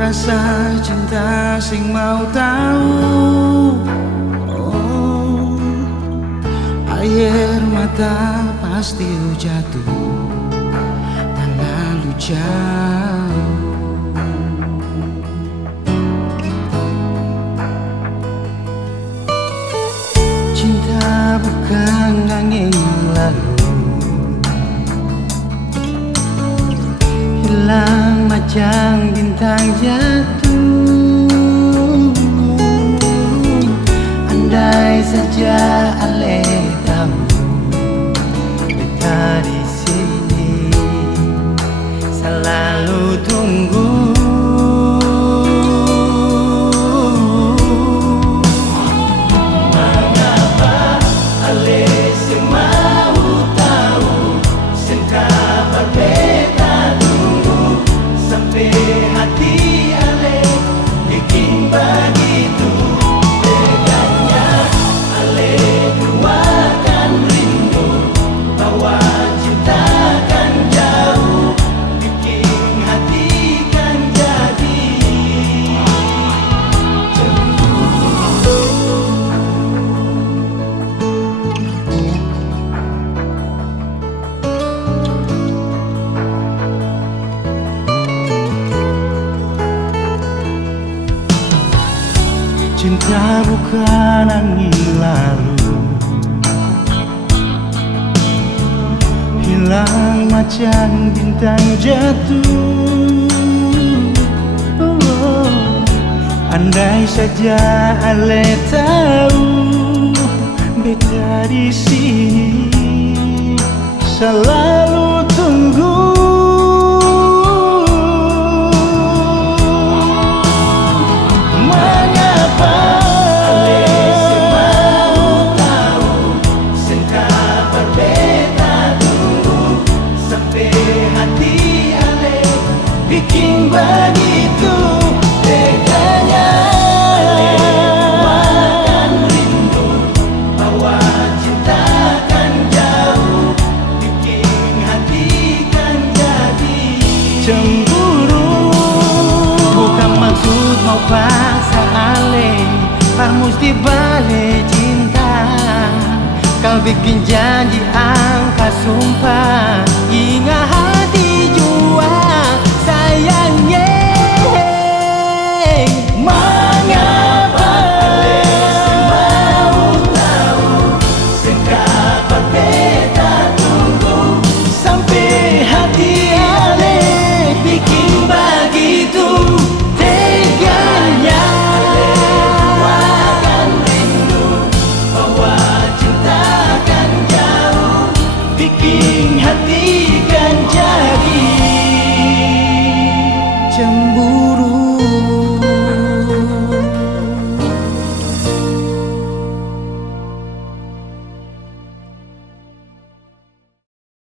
rasa cinta sing mau tahu. Oh, air mata pasti jatuh dan lalu jauh. Cinta bukan angin lalu, hilang macam bintang jatuh. Andai saja Ale tahu beta di sini selalu tunggu. Mengapa Ale semau tahu sengkapa beta tunggu sampai hati Ale bikin begitu teganya. Ale keluarkan rindu bahwa cinta kan jauh, bikin hati kan jadi cemburu. Cinta bukan angin lalu, hilang macam bintang jatuh. Oh, andai saja Ale tahu beta di sini selalu tunggu. Bikin begitu teganya. Ale keluarkan rindu bahwa cinta kan jauh, bikin hati kan jadi cemburu. Bukan maksud mau paksa Ale, par mesti balik cinta. Kau bikin janji angka sumpah, ingat